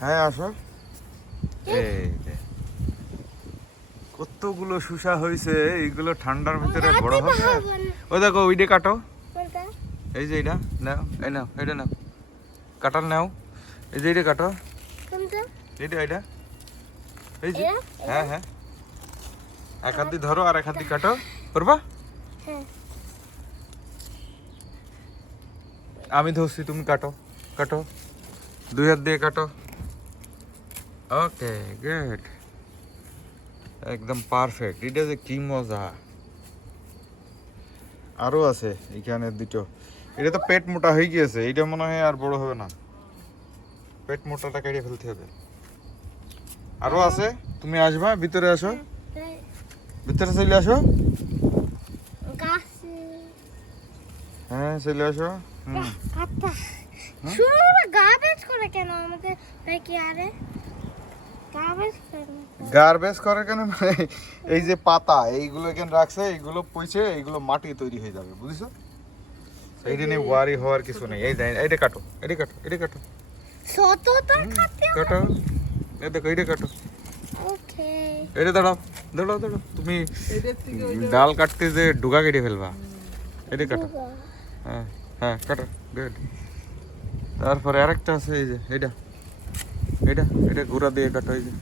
হ্যাঁ আসো। এই যে। কতগুলো শুষা হয়েছে এইগুলো ঠান্ডার ভিতরে বড় হবে? ও দেখো ওইটা কাটো। এই যে এটা নাও এই নাও এটা নাও। কাটার নাও। এই যে এটা কাটো। এইটা এটা এই যে হ্যাঁ হ্যাঁ। এক হাত দিয়ে ধরো আর এক হাত দিয়ে কাটো। করবা? হ্যাঁ। আমি ধরছি তুমি কাটো। কাটো। দুই হাত দিয়ে কাটো। ওকে গুড একদম পারফেক্ট এটা যে কি মজা। আরও আছে এখানে দুটো। এটা তো পেট মোটা হয়ে গিয়েছে এটা মনে হয় আর বড় হবে না। পেট মোটাটা কেটে ফেলতে হবে। আরও আছে? তুমি আসবা ভিতরে আসো। ভিতরে চলে আসো। হ্যাঁ চলে আসো। হুম। গাবেজ করে কেন আমাদের? কি আরে। গার্বেজ করে কেন? মানে এই যে পাতা এইগুলো এখানে রাখছে এইগুলো পইছে এইগুলো মাটি তৈরি হয়ে যাবে বুঝছ? এইটা নিয়ে ওয়ারি হওয়ার কিছু নেই। এই দেখ এইটা কাটো এটা কাটো এটা কাটো। কাটো। এই দেখো এইটা কাটো। ওকে। এটা দাঁড়াও দাঁড়াও দাঁড়াও। তুমি ডাল কাটতে যে ডুগা কেটে ফেলবা এটা কাটো। হ্যাঁ হ্যাঁ কাটো গুড তারপরে আরেকটা আছে এই যে এটা এটা এটা ঘোরা দিয়ে কাটো যে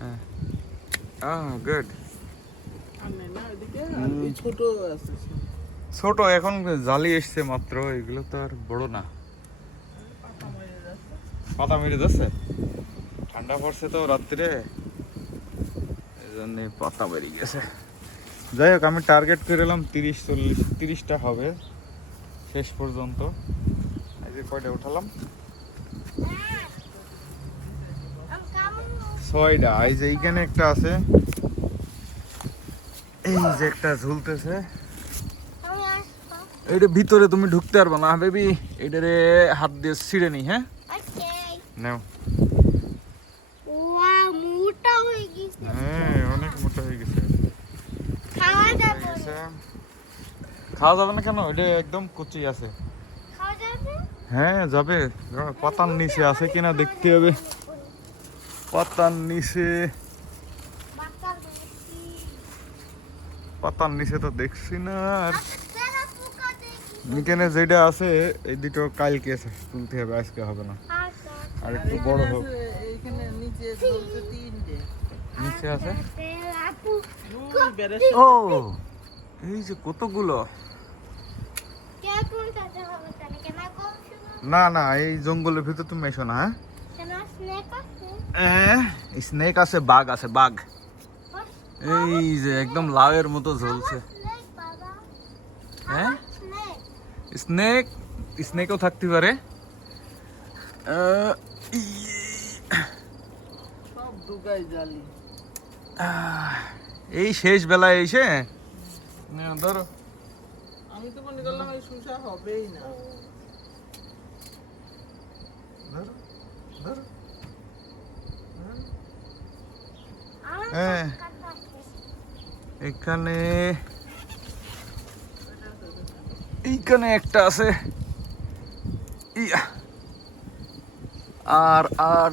হ্যাঁ। আহ গুড ছোট এখন জালি এসছে মাত্র এগুলো তো আর বড় না। পাতা মেরে যাচ্ছে। ঠান্ডা পড়ছে তো রাত্রে। এই জন্য পাতা বেরিয়ে গেছে। যাই হোক আমি টার্গেট করে এলাম তিরিশ চল্লিশ তিরিশটা হবে। শেষ পর্যন্ত। এই যে কয়টা উঠালাম? ছয়টা। এই যে এইখানে একটা আছে। এই যে একটা ঝুলতেছে। এইটা ভিতরে তুমি ঢুকতে পারবে না বেবি। এটারে হাত দিয়ে ছিঁড়ে নি হ্যাঁ? নাও। মোটা হয়ে গেছে হ্যাঁ অনেক মোটা হয়ে গেছে। খাওয়া যাবে খাওয়া যাবে না কেন? এটা একদম কচি আছে। হ্যাঁ যাবে। পাতার নিচে আছে কিনা দেখতে হবে। পাতার নিচে। পাতার নিচে। তো দেখছি না আর। দেখি। এখানে যেটা আছে এই দুটো কালকে আছে তুলতে হবে আজকে হবে না। আচ্ছা। আর একটু বড় হোক। নিচে ঝুলছে তিনটে। নিচে আছে? বেড়ে ও এই যে কতগুলো? না না এই জঙ্গলের ভিতর তুমি এসো না হ্যাঁ? কেন স্নেক আছে স্নেক আছে বাঘ আছে বাঘ। এই যে একদম লাউয়ের মতো ঝুলছে। হ্যাঁ? স্নেক স্নেক স্নেকও থাকতে পারে। এই শেষ বেলায় এসে? ধরো। আমি তো মনে করলাম এই সুসা হবেই না। ধরো ধরো। হ্যাঁ। এখানে এইখানে একটা আছে। ইয়া। আর আর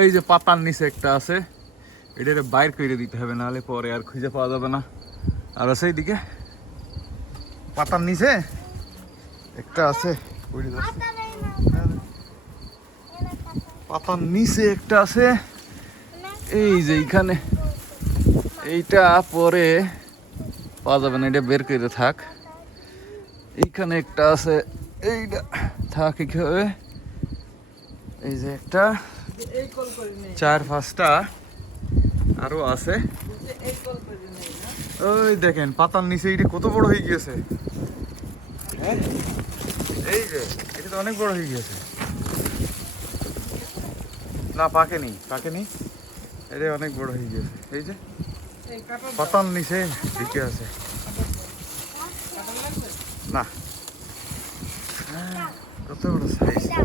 এই যে পাতার নিচে একটা আছে। এটারে বাইর করে দিতে হবে নাহলে পরে আর খুঁজে পাওয়া যাবে না। আর আছে এইদিকে। পাতার নিচে একটা আছে। পাতার নিচে একটা আছে। এই যে এইখানে এইটা পরে পাওয়া যাবে না, এটা বের করে থাক। এইখানে একটা আছে, এইটা থাক এইভাবে। এই যে একটা, চার পাঁচটা আরও আছে। ওই দেখেন, পাতার নিচে এইটা কত বড় হয়ে গিয়েছে। হ্যাঁ? এই যে, এটা তো অনেক বড় হয়ে গিয়েছে। না পাকেনি পাকেনি এটা অনেক বড় হয়ে গিয়েছে এই যে পাতার নিচে ঠিকই আছে। না। কত বড় সাইজ দাও।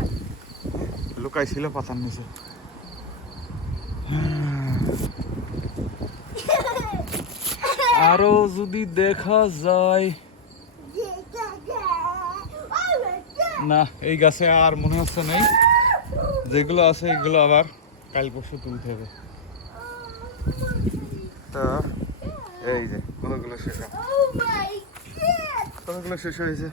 লুকাই ছিল পাতার নিচে। আরও যদি দেখা যায়। না এই গাছে আর মনে হচ্ছে নেই। যেগুলো আছে এগুলো আবার কাল পরশু তুলতে হবে। তা এই যে কতগুলো শেষ! কতগুলো শেষ হয়েছে